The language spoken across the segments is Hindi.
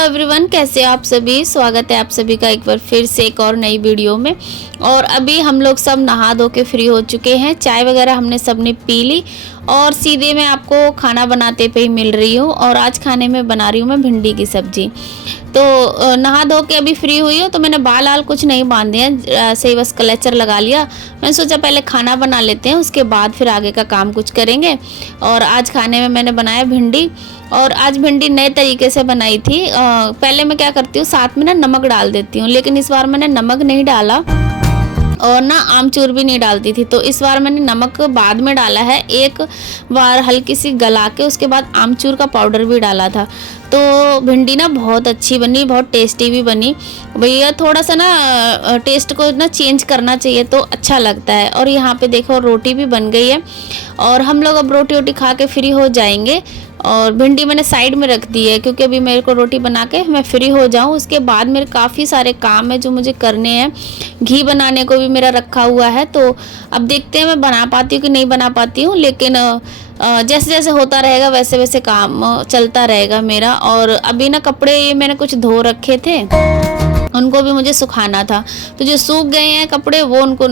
हेलो एवरीवन, कैसे हो आप सभी। स्वागत है आप सभी का एक बार फिर से एक और नई वीडियो में। और अभी हम लोग सब नहा धो के फ्री हो चुके हैं। चाय वगैरह हमने सबने पी ली और सीधे मैं आपको खाना बनाते पे ही मिल रही हूँ। और आज खाने में बना रही हूँ मैं भिंडी की सब्जी। तो नहा धो के अभी फ्री हुई हूँ तो मैंने बाल आल कुछ नहीं बांधे हैं, ऐसे ही बस कलेचर लगा लिया। मैंने सोचा पहले खाना बना लेते हैं, उसके बाद फिर आगे का काम कुछ करेंगे। और आज खाने में मैंने बनाया भिंडी। और आज भिंडी नए तरीके से बनाई थी। पहले मैं क्या करती हूँ, साथ में ना नमक डाल देती हूँ, लेकिन इस बार मैंने नमक नहीं डाला और ना आमचूर भी नहीं डालती थी। तो इस बार मैंने नमक बाद में डाला है, एक बार हल्की सी गला के उसके बाद आमचूर का पाउडर भी डाला था। तो भिंडी ना बहुत अच्छी बनी, बहुत टेस्टी भी बनी। भैया थोड़ा सा ना टेस्ट को ना चेंज करना चाहिए तो अच्छा लगता है। और यहाँ पे देखो रोटी भी बन गई है और हम लोग अब रोटी वोटी खा के फ्री हो जाएंगे। और भिंडी मैंने साइड में रख दी है क्योंकि अभी मेरे को रोटी बना के मैं फ्री हो जाऊं। उसके बाद मेरे काफ़ी सारे काम है जो मुझे करने हैं। घी बनाने को भी मेरा रखा हुआ है, तो अब देखते हैं मैं बना पाती हूँ कि नहीं बना पाती हूँ। लेकिन जैसे जैसे होता रहेगा वैसे वैसे काम चलता रहेगा मेरा। और अभी ना कपड़े ये मैंने कुछ धो रखे थे, उनको भी मुझे सुखाना था। तो जो सूख गए हैं कपड़े वो उनको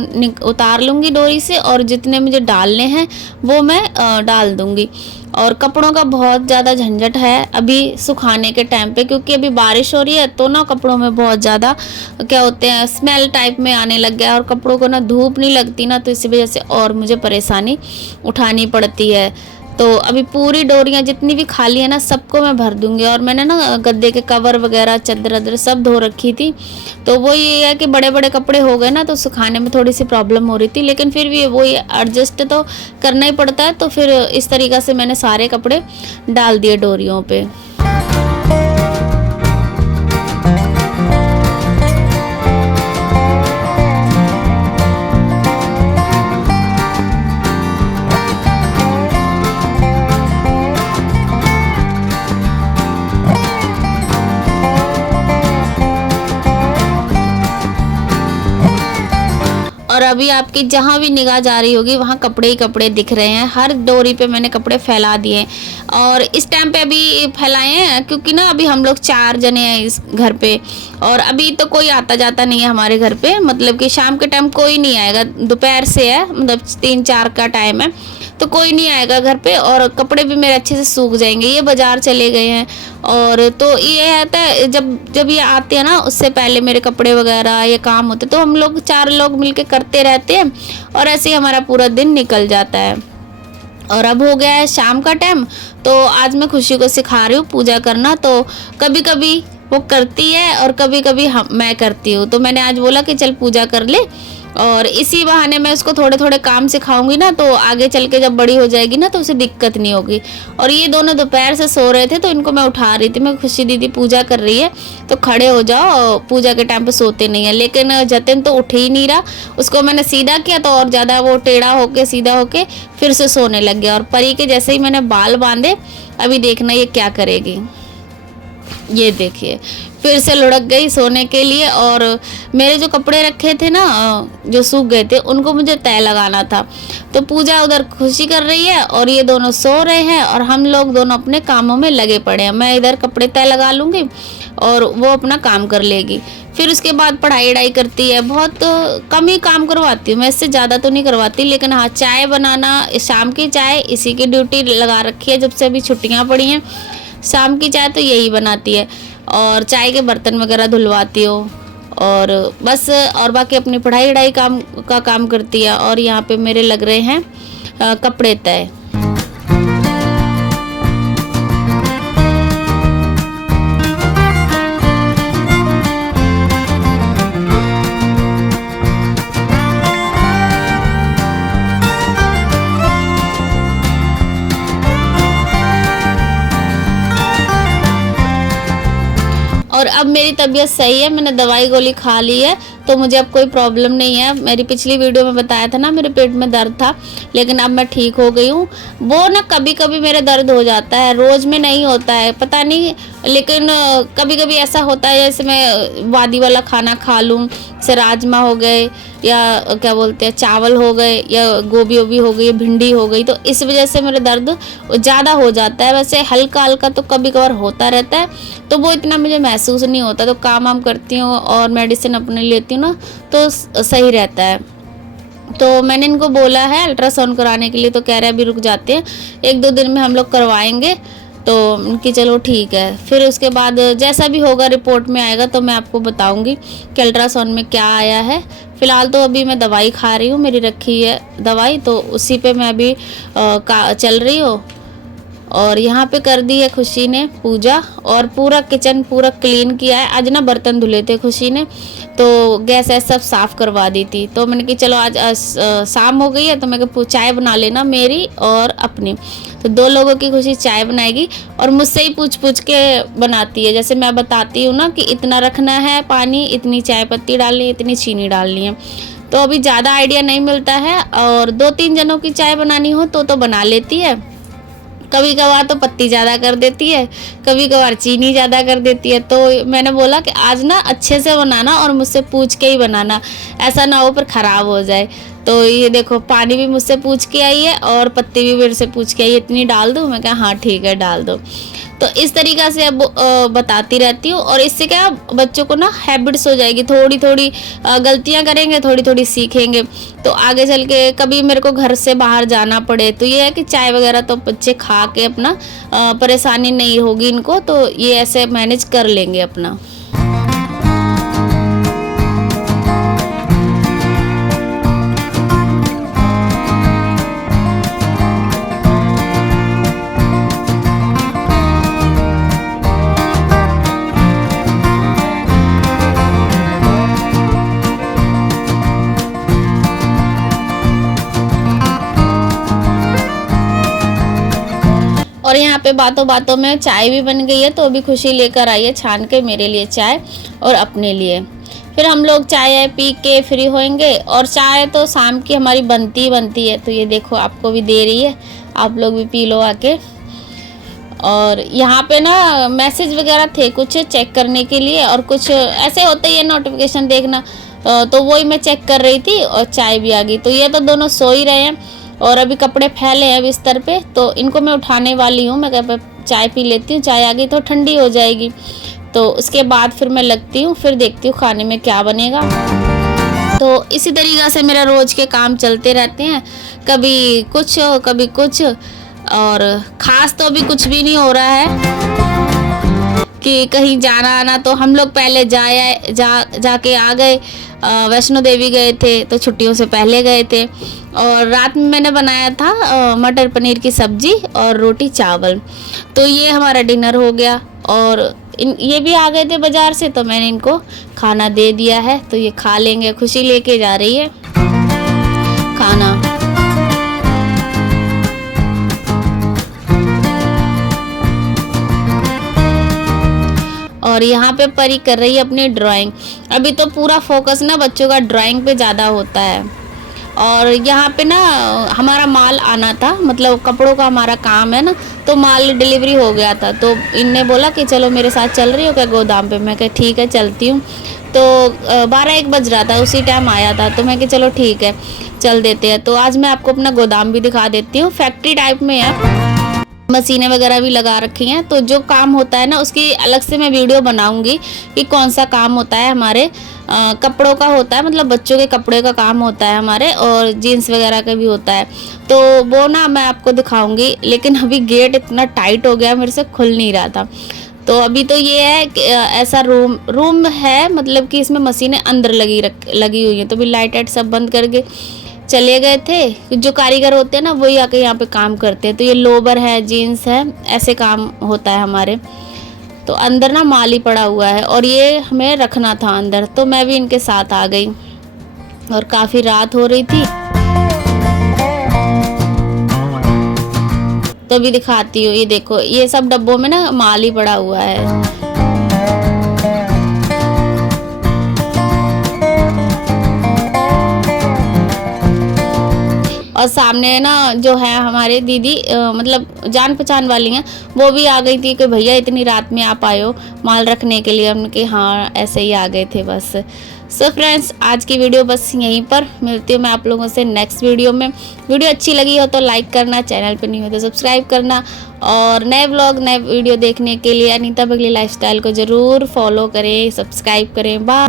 उतार लूँगी डोरी से, और जितने मुझे डालने हैं वो मैं डाल दूँगी। और कपड़ों का बहुत ज़्यादा झंझट है अभी सुखाने के टाइम पे, क्योंकि अभी बारिश हो रही है तो ना कपड़ों में बहुत ज़्यादा क्या होते हैं, स्मेल टाइप में आने लग गया। और कपड़ों को ना धूप नहीं लगती ना, तो इसी वजह से और मुझे परेशानी उठानी पड़ती है। तो अभी पूरी डोरियाँ जितनी भी खाली है ना सबको मैं भर दूंगी। और मैंने ना गद्दे के कवर वगैरह चादर अदर सब धो रखी थी। तो वो ये है कि बड़े बड़े कपड़े हो गए ना तो सुखाने में थोड़ी सी प्रॉब्लम हो रही थी, लेकिन फिर भी वो ये एडजस्ट तो करना ही पड़ता है। तो फिर इस तरीक़ा से मैंने सारे कपड़े डाल दिए डोरियों पे। और अभी आपकी जहाँ भी निगाह जा रही होगी वहाँ कपड़े ही कपड़े दिख रहे हैं। हर डोरी पे मैंने कपड़े फैला दिए। और इस टाइम पे अभी फैलाए हैं क्योंकि ना अभी हम लोग 4 जने हैं इस घर पे। और अभी तो कोई आता जाता नहीं है हमारे घर पे, मतलब कि शाम के टाइम कोई नहीं आएगा। दोपहर से है, मतलब 3-4 का टाइम है, तो कोई नहीं आएगा घर पे। और कपड़े भी मेरे अच्छे से सूख जाएंगे। ये बाज़ार चले गए हैं। और तो ये रहता है जब ये आते हैं ना उससे पहले मेरे कपड़े वगैरह ये काम होते, तो हम लोग 4 लोग मिलके करते रहते हैं और ऐसे ही हमारा पूरा दिन निकल जाता है। और अब हो गया है शाम का टाइम, तो आज मैं खुशी को सिखा रही हूँ पूजा करना। तो कभी कभी वो करती है और कभी कभी मैं करती हूँ। तो मैंने आज बोला कि चल पूजा कर ले, और इसी बहाने मैं उसको थोड़े थोड़े काम सिखाऊंगी ना, तो आगे चल के जब बड़ी हो जाएगी ना तो उसे दिक्कत नहीं होगी। और ये दोनों दोपहर से सो रहे थे तो इनको मैं उठा रही थी। मैं खुशी दीदी पूजा कर रही है तो खड़े हो जाओ, पूजा के टाइम पे सोते नहीं है। लेकिन जतिन तो उठ ही नहीं रहा, उसको मैंने सीधा किया तो और ज़्यादा वो टेढ़ा होके सीधा होके फिर से सोने लग गया। और परी के जैसे ही मैंने बाल बांधे, अभी देखना ये क्या करेगी। ये देखिए फिर से लुढ़क गई सोने के लिए। और मेरे जो कपड़े रखे थे ना जो सूख गए थे उनको मुझे तय लगाना था। तो पूजा उधर खुशी कर रही है और ये दोनों सो रहे हैं और हम लोग दोनों अपने कामों में लगे पड़े हैं। मैं इधर कपड़े तय लगा लूँगी और वो अपना काम कर लेगी। फिर उसके बाद पढ़ाई वढ़ाई करती है। बहुत कम ही काम करवाती हूँ मैं, इससे ज़्यादा तो नहीं करवाती। लेकिन हाँ, चाय बनाना, शाम की चाय इसी की ड्यूटी लगा रखी है जब से अभी छुट्टियाँ पड़ी हैं। शाम की चाय तो यही बनाती है और चाय के बर्तन वगैरह धुलवाती हो और बस। और बाकी अपनी पढ़ाई वढ़ाई काम करती है। और यहाँ पे मेरे लग रहे हैं कपड़े तय। और अब मेरी तबीयत सही है, मैंने दवाई गोली खा ली है, तो मुझे अब कोई प्रॉब्लम नहीं है। मेरी पिछली वीडियो में बताया था ना मेरे पेट में दर्द था, लेकिन अब मैं ठीक हो गई हूँ। वो ना कभी कभी मेरे दर्द हो जाता है, रोज़ में नहीं होता है, पता नहीं, लेकिन कभी कभी ऐसा होता है जैसे मैं वादी वाला खाना खा लूँ, जैसे राजमा हो गए या क्या बोलते हैं चावल हो गए या गोभी वोभी हो गई, भिंडी हो गई, तो इस वजह से मेरे दर्द ज़्यादा हो जाता है। वैसे हल्का हल्का तो कभी कभार होता रहता है, तो वो इतना मुझे महसूस नहीं होता। तो काम वाम करती हूँ और मेडिसिन अपने लेती हूँ ना, तो सही रहता है। तो मैंने इनको बोला है अल्ट्रासाउंड कराने के लिए, तो कह रहे हैं अभी रुक जाते हैं, 1-2 दिन में हम लोग करवाएंगे। तो उनकी चलो ठीक है। फिर उसके बाद जैसा भी होगा रिपोर्ट में आएगा तो मैं आपको बताऊंगी कि अल्ट्रासाउंड में क्या आया है। फ़िलहाल तो अभी मैं दवाई खा रही हूँ, मेरी रखी है दवाई, तो उसी पे मैं अभी चल रही हूँ। और यहाँ पे कर दी है खुशी ने पूजा, और पूरा किचन पूरा क्लीन किया है। आज ना बर्तन धुले थे खुशी ने, तो गैस ऐसा सब साफ़ करवा दी थी। तो मैंने कि चलो आज शाम हो गई है, तो मैं कहा चाय बना लेना मेरी और अपनी। तो 2 लोगों की खुशी चाय बनाएगी और मुझसे ही पूछ पूछ के बनाती है। जैसे मैं बताती हूँ ना कि इतना रखना है पानी, इतनी चाय पत्ती डालनी है, इतनी चीनी डालनी है, तो अभी ज़्यादा आइडिया नहीं मिलता है। और 2-3 जनों की चाय बनानी हो तो बना लेती है। कभी कभार तो पत्ती ज़्यादा कर देती है, कभी कभार चीनी ज़्यादा कर देती है। तो मैंने बोला कि आज ना अच्छे से बनाना और मुझसे पूछ के ही बनाना, ऐसा ना हो पर ख़राब हो जाए। तो ये देखो पानी भी मुझसे पूछ के आई है और पत्ती भी मेरे से पूछ के आई है, इतनी डाल दूँ? मैं कहा हाँ ठीक है डाल दो। तो इस तरीक़ा से अब बताती रहती हूँ, और इससे क्या बच्चों को ना हैबिट्स हो जाएगी, थोड़ी थोड़ी गलतियाँ करेंगे, थोड़ी थोड़ी सीखेंगे। तो आगे चल के कभी मेरे को घर से बाहर जाना पड़े तो ये है कि चाय वगैरह तो बच्चे खा के अपना परेशानी नहीं होगी इनको, तो ये ऐसे मैनेज कर लेंगे अपना। और यहाँ पे बातों बातों में चाय भी बन गई है, तो अभी खुशी लेकर आई है छान के मेरे लिए चाय और अपने लिए। फिर हम लोग चाय पी के फ्री होंगे, और चाय तो शाम की हमारी बनती है। तो ये देखो आपको भी दे रही है, आप लोग भी पी लो आके। और यहाँ पे ना मैसेज वगैरह थे कुछ चेक करने के लिए, और कुछ ऐसे होते ही है नोटिफिकेशन देखना, तो वही मैं चेक कर रही थी और चाय भी आ गई। तो ये तो दोनों सो ही रहे हैं और अभी कपड़े फैले हैं बिस्तर पे, तो इनको मैं उठाने वाली हूँ। मैं कह चाय पी लेती हूँ, चाय आ गई तो ठंडी हो जाएगी। तो उसके बाद फिर मैं लगती हूँ, फिर देखती हूँ खाने में क्या बनेगा। तो इसी तरीक़ा से मेरा रोज़ के काम चलते रहते हैं, कभी कुछ कभी कुछ, और ख़ास तो अभी कुछ भी नहीं हो रहा है कि कहीं जाना आना। तो हम लोग पहले जाके आ गए, वैष्णो देवी गए थे, तो छुट्टियों से पहले गए थे। और रात में मैंने बनाया था मटर पनीर की सब्ज़ी और रोटी चावल। तो ये हमारा डिनर हो गया, और ये भी आ गए थे बाज़ार से, तो मैंने इनको खाना दे दिया है, तो ये खा लेंगे। खुशी लेके जा रही है खाना। और यहाँ पे परी कर रही है अपनी ड्राइंग। अभी तो पूरा फोकस ना बच्चों का ड्राइंग पे ज़्यादा होता है। और यहाँ पे ना हमारा माल आना था, मतलब कपड़ों का हमारा काम है ना, तो माल डिलीवरी हो गया था। तो इनने बोला कि चलो मेरे साथ चल रही हो क्या गोदाम पे? मैं कहा ठीक है चलती हूँ। तो 12-1 बज रहा था, उसी टाइम आया था, तो मैं कि चलो ठीक है चल देते हैं। तो आज मैं आपको अपना गोदाम भी दिखा देती हूँ। फैक्ट्री टाइप में है, मशीनें वगैरह भी लगा रखी हैं। तो जो काम होता है ना उसकी अलग से मैं वीडियो बनाऊंगी कि कौन सा काम होता है हमारे। कपड़ों का होता है, मतलब बच्चों के कपड़े का काम होता है हमारे, और जीन्स वगैरह का भी होता है। तो वो ना मैं आपको दिखाऊंगी, लेकिन अभी गेट इतना टाइट हो गया मेरे से खुल नहीं रहा था। तो अभी तो ये है कि ऐसा रूम है, मतलब कि इसमें मशीनें अंदर लगी हुई हैं। तो भी लाइट सब बंद करके चले गए थे। जो कारीगर होते हैं ना वही आके यहाँ पे काम करते हैं। तो ये लोवर है, जीन्स है, ऐसे काम होता है हमारे। तो अंदर ना माल ही पड़ा हुआ है, और ये हमें रखना था अंदर, तो मैं भी इनके साथ आ गई। और काफ़ी रात हो रही थी, तो भी दिखाती हूँ। ये देखो ये सब डब्बों में ना माल ही पड़ा हुआ है। और सामने ना जो है हमारे दीदी मतलब जान पहचान वाली हैं, वो भी आ गई थी कि भैया इतनी रात में आप आए हो माल रखने के लिए। हमने कहा हाँ ऐसे ही आ गए थे बस। सो फ्रेंड्स, आज की वीडियो बस यहीं पर, मिलती हूँ मैं आप लोगों से नेक्स्ट वीडियो में। वीडियो अच्छी लगी हो तो लाइक करना, चैनल पर नहीं हो तो सब्सक्राइब करना, और नए ब्लॉग नए वीडियो देखने के लिए अनीता बगली लाइफस्टाइल को ज़रूर फॉलो करें, सब्सक्राइब करें। बाय।